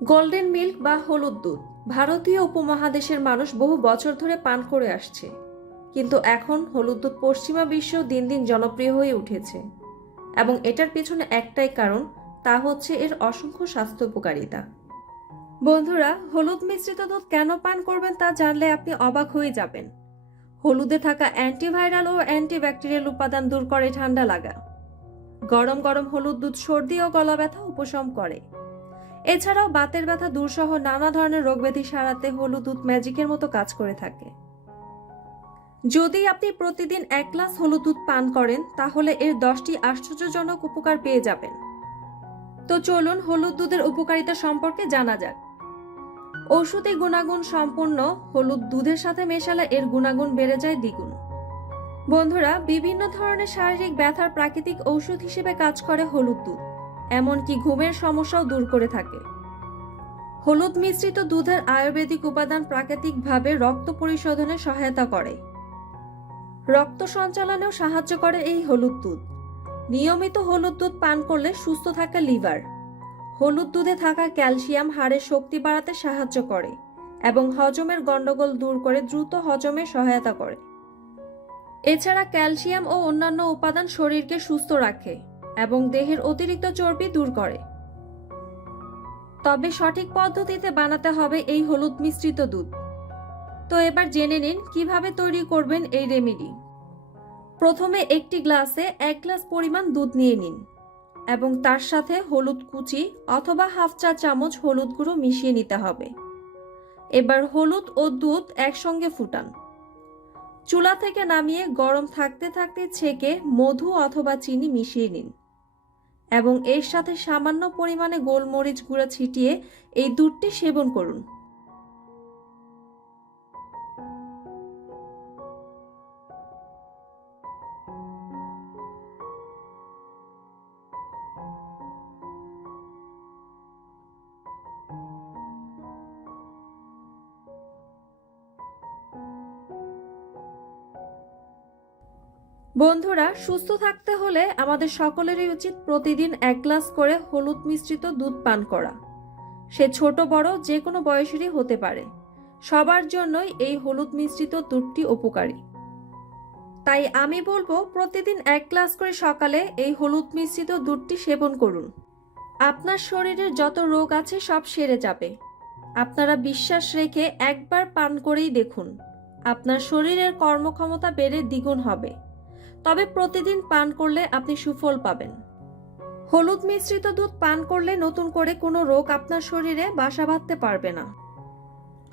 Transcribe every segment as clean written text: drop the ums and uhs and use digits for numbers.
Golden milk বা হলুদ দুধ ভারতীয় উপমহাদেশের মানুষ বহু বছর ধরে পান করে আসছে, কিন্তু এখন হলুদ দুধ পশ্চিমা বিশ্বেও দিন দিন জনপ্রিয় হয়ে উঠেছে এবং এটার পেছনে একটাই কারণ, তা হচ্ছে এর অসংখ্য স্বাস্থ্য উপকারিতা। বন্ধুরা, হলুদ মিশ্রিত দুধ কেন পান করবেন তা জানলে আপনি অবাক হয়ে যাবেন। হলুদে থাকা অ্যান্টিভাইরাল ও অ্যান্টিব্যাকটেরিয়াল উপাদান দূর করে ঠান্ডা লাগা। গরম গরম হলুদ দুধ সর্দি ও গলা ব্যথা উপশম করে। এছাড়াও বাতের ব্যথা দূরসহ নানা ধরনের রোগব্যাধি সারাতে হলুদ দুধ ম্যাজিকের মতো কাজ করে থাকে। যদি আপনি প্রতিদিন 1 গ্লাস হলুদ দুধ পান করেন, তাহলে এর 10টি আশ্চর্যজনক উপকার পেয়ে যাবেন। তো চলুন হলুদ দুধের উপকারিতা সম্পর্কে জানা যাক। ঔষধি গুণাগুণ সম্পন্ন হলুদ দুধের সাথে মেশালে এর গুণাগুণ বেড়ে যায় দ্বিগুণ। বন্ধুরা, বিভিন্ন ধরনের শারীরিক ব্যথার প্রাকৃতিক ঔষধ হিসেবে কাজ করে হলুদ দুধ, এমনকি ঘুমের সমস্যাও দূর করে থাকে। হলুদ মিশ্রিত দুধের আয়ুর্বেদিক উপাদান প্রাকৃতিকভাবে রক্ত পরিশোধনে সহায়তা করে। রক্ত সঞ্চালনেও সাহায্য করে এই হলুদ দুধ। নিয়মিত হলুদ দুধ পান করলে সুস্থ থাকে লিভার। হলুদ দুধে থাকা ক্যালসিয়াম হাড়ের শক্তি বাড়াতে সাহায্য করে এবং হজমের গন্ডগোল দূর করে দ্রুত হজমে সহায়তা করে। এছাড়া ক্যালসিয়াম ও অন্যান্য উপাদান শরীরকে সুস্থ রাখে এবং দেহের অতিরিক্ত চর্বি দূর করে। তবে সঠিক পদ্ধতিতে বানাতে হবে এই হলুদ মিশ্রিত দুধ। তো এবার জেনে নিন কিভাবে তৈরি করবেন এই রেমেডি। প্রথমে একটি গ্লাসে 1 গ্লাস পরিমাণ দুধ নিয়ে নিন এবং তার সাথে হলুদ কুচি অথবা হাফ চা চামচ হলুদ গুঁড়ো মিশিয়ে নিতে হবে। এবার হলুদ ও দুধ একসঙ্গে ফুটান। চুলা থেকে নামিয়ে গরম থাকতে থাকতে ছেঁকে মধু অথবা চিনি মিশিয়ে নিন এবং এর সাথে সামান্য পরিমাণে গোলমরিচ গুঁড়া ছিটিয়ে এই দুধটি সেবন করুন। বন্ধুরা, সুস্থ থাকতে হলে আমাদের সকলেরই উচিত প্রতিদিন 1 গ্লাস করে হলুদ মিশ্রিত দুধ পান করা। সে ছোট বড় যে কোনো বয়সেরই হতে পারে, সবার জন্যই এই হলুদ মিশ্রিত দুধটি উপকারী। তাই আমি বলবো প্রতিদিন 1 গ্লাস করে সকালে এই হলুদ মিশ্রিত দুধটি সেবন করুন। আপনার শরীরের যত রোগ আছে সব সেরে যাবে। আপনারা বিশ্বাস রেখে একবার পান করেই দেখুন, আপনার শরীরের কর্মক্ষমতা বেড়ে দ্বিগুণ হবে। তবে প্রতিদিন পান করলে আপনি সুফল পাবেন। হলুদ মিশ্রিত দুধ পান করলে নতুন করে কোনো রোগ আপনার শরীরে বাসা বাঁধতে পারবে না।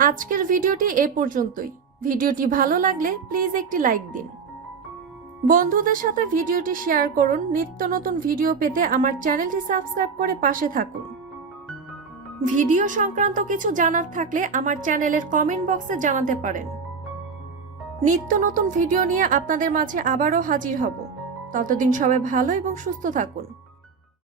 আজকের ভিডিওটি এ পর্যন্তই। ভিডিওটি ভালো লাগলে প্লিজ একটি লাইক দিন। বন্ধুদের সাথে ভিডিওটি শেয়ার করুন। নিত্য নতুন ভিডিও পেতে আমার চ্যানেলটি সাবস্ক্রাইব করে পাশে থাকুন। ভিডিও সংক্রান্ত কিছু জানার থাকলে আমার চ্যানেলের কমেন্ট বক্সে জানাতে পারেন। নিত্য নতুন ভিডিও নিয়ে আপনাদের মাঝে আবারও হাজির হব। ততদিন সবাই ভালো এবং সুস্থ থাকুন।